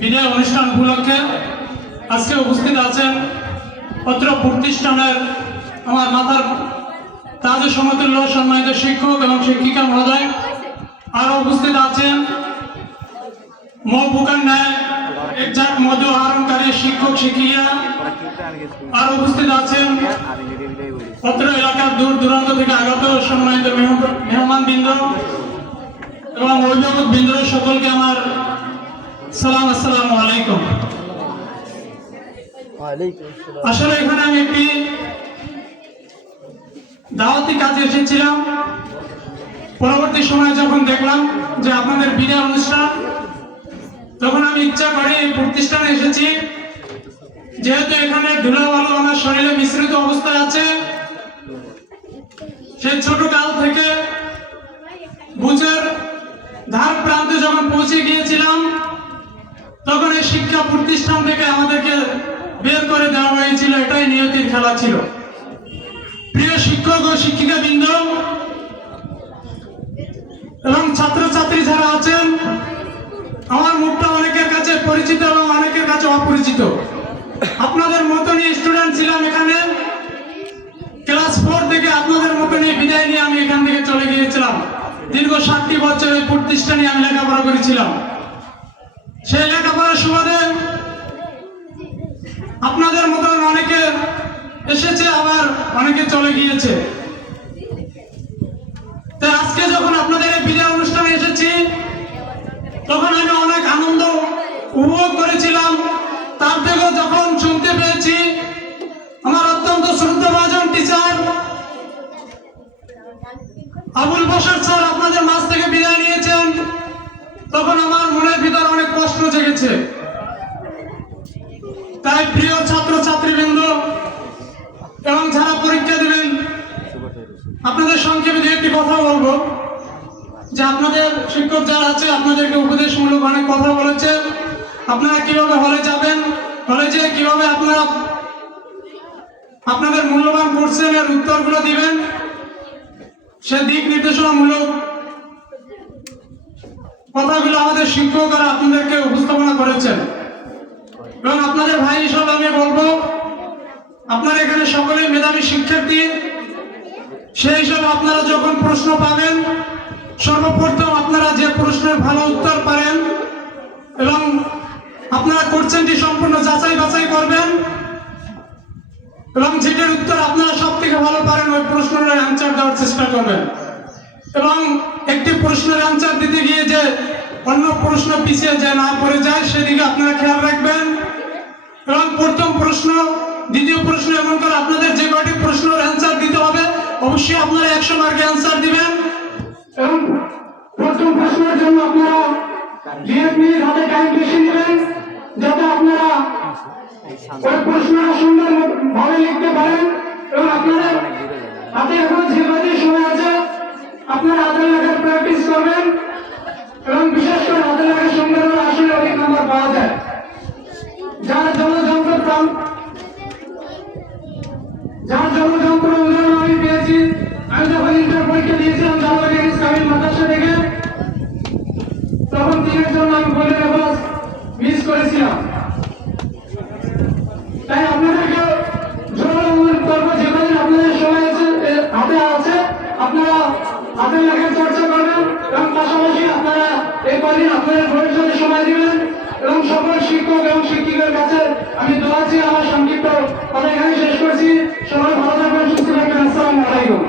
বিদায় অনুষ্ঠান উপলক্ষে আজকে উপস্থিত আছেন অত্র প্রতিষ্ঠানের আমার মাথার তাজের সমতুল্য সম্মানিত শিক্ষক এবং শিক্ষিকা মহোদয়। আরো উপস্থিত আছেন মৌবুকার ন্যায় একজাক মধু আহরণকারী শিক্ষক শিক্ষিকা। আরো উপস্থিত আছেন অত্র এলাকার দূর দূরান্ত থেকে আগত সম্মানিত মেহমানবৃন্দ এবং অভিভাবক বৃন্দ, সকলকে আমার সালাম, আসসালামু আলাইকুম। আসলে এখানে আমি একটি দাওয়াতি কাজে এসেছিলাম। পরবর্তী সময়ে যখন দেখলাম যে আপনাদের বিদায় অনুষ্ঠান, তখন আমি ইচ্ছা করে এই প্রতিষ্ঠানে এসেছি। যেহেতু এখানে ধুলাবালু আমার শরীরে মিশ্রিত অবস্থায় আছে, সেই ছোট কাল থেকে বুঝের ধার প্রান্তে যখন পৌঁছে গিয়েছিলাম, তখন এই শিক্ষা প্রতিষ্ঠান থেকে আমাদেরকে বের করে দেওয়া হয়েছিল। এটাই নিয়তির খেলা ছিল। প্রিয় শিক্ষক ও শিক্ষিকা বৃন্দ এবং ছাত্রছাত্রী যারা আছেন, আমার মুখটা অনেকের কাছে পরিচিত এবং অনেকের কাছে অপরিচিত। আপনাদের মতনই স্টুডেন্ট ছিলাম এখানে। ক্লাস 4 থেকে আপনাদের মতনই বিদায় নিয়ে আমি এখান থেকে চলে গিয়েছিলাম। দীর্ঘ 60 বছর এই প্রতিষ্ঠানে আমি লেখাপড়া করেছিলাম। সেই লেখাপড়ার সুবাদে আপনাদের মতন অনেকে এসেছে, আবার অনেকে চলে গিয়েছে। তাই আজকে যখন আপনাদের এই বিদায় অনুষ্ঠানে এসেছি, তখন আমি অনেক আনন্দ উপভোগ করেছিলাম। তার থেকেও যখন শুনতে পেয়েছি আমার অত্যন্ত শ্রদ্ধাভাজন টিচার আবুল বশর স্যার আপনাদের মাঝ থেকে বিদায় নিয়েছেন, তখন আমার মনের ভিতর অনেক কষ্ট জেগেছে। তাই প্রিয় ছাত্র ছাত্রীবৃন্দ এবং যারা পরীক্ষা দেবেন, আপনাদের সংক্ষেপে দু একটি কথা বলবো। যে আপনাদের শিক্ষক যারা আছে, আপনাদেরকে উপদেশমূলক অনেক কথা বলেছেন। আপনারা কিভাবে হলে যাবেন, হলে যেয়ে কিভাবে আপনারা আপনাদের মূল্যবান কোর্সের উত্তরগুলো দিবেন, সে দিক নির্দেশনামূলক কথাগুলো আমাদের শিক্ষকরা আপনাদেরকে উপস্থাপনা করেছেন। এবং আপনাদের ভাই হিসাবে আমি বলবো, আপনারা এখানে সকলেই মেধাবী শিক্ষার্থী। সেই হিসাবে আপনারা যখন প্রশ্ন পাবেন, সর্বপ্রথম আপনারা যে প্রশ্নের ভালো উত্তর পারেন এবং আপনারা কোশ্চেনটি সম্পূর্ণ যাচাই বাছাই করবেন এবং যেটার উত্তর আপনারা সব থেকে ভালো পারেন, ওই প্রশ্নের অ্যান্সার দেওয়ার চেষ্টা করবেন। এবং একটি প্রশ্নের অ্যান্সার দিতে গিয়ে যে অন্য প্রশ্ন পিছিয়ে যায় না পড়ে যায়, সেদিকে আপনারা খেয়াল রাখবেন। এবং প্রথম প্রশ্ন, দ্বিতীয় প্রশ্ন এমন করে আপনাদের যে কয়টি প্রশ্নের অ্যান্সার দিতে হবে, অবশ্যই আপনারা 100 মার্কে অ্যান্সার দিবেন। এবং প্রথম প্রশ্নের জন্য আপনারা 2 মিনিট হাতে টাইম বেশি নেবেন, যাতে আপনারা ওই প্রশ্নটা সুন্দরভাবে লিখতে পারেন। এবং আপনারা হাতে এখন যে কয়টি সময় আছে, আপনারা হাতের লেখার প্র্যাকটিস করবেন। এবং বিশেষ করে হাতের লেখার সুন্দরভাবে আসলে অনেক নাম্বার পাওয়া যায়। যার জনযন্ত্র উদাহরণ আমি পেয়েছি। আমি যখন ইন্টার পরীক্ষা দিয়েছিলাম জালালাবাদ ইংলিশ কামিল মাদ্রাসা থেকে, তখন 3-এর জন্য আমি বইয়ের রেফারেন্স মিস করেছিলাম। তাই আপনাদেরকে জোরালো অনুরোধ করবো, যে কদিন আপনাদের সময় হাতে আছে, আপনারা হাতের লেখার চর্চা করবেন এবং পাশাপাশি আপনারা এই কদিন আপনাদের ভবিষ্যতে সময় দিবেন। এবং সকল শিক্ষক এবং শিক্ষিকার কাছে আমি দোয়া চেয়ে আমার সংক্ষিপ্ত কথা এখানে শেষ করছি। সবাই ভালো থাকবেন, সুস্থ থাকবেন। আসসালামু আলাইকুম।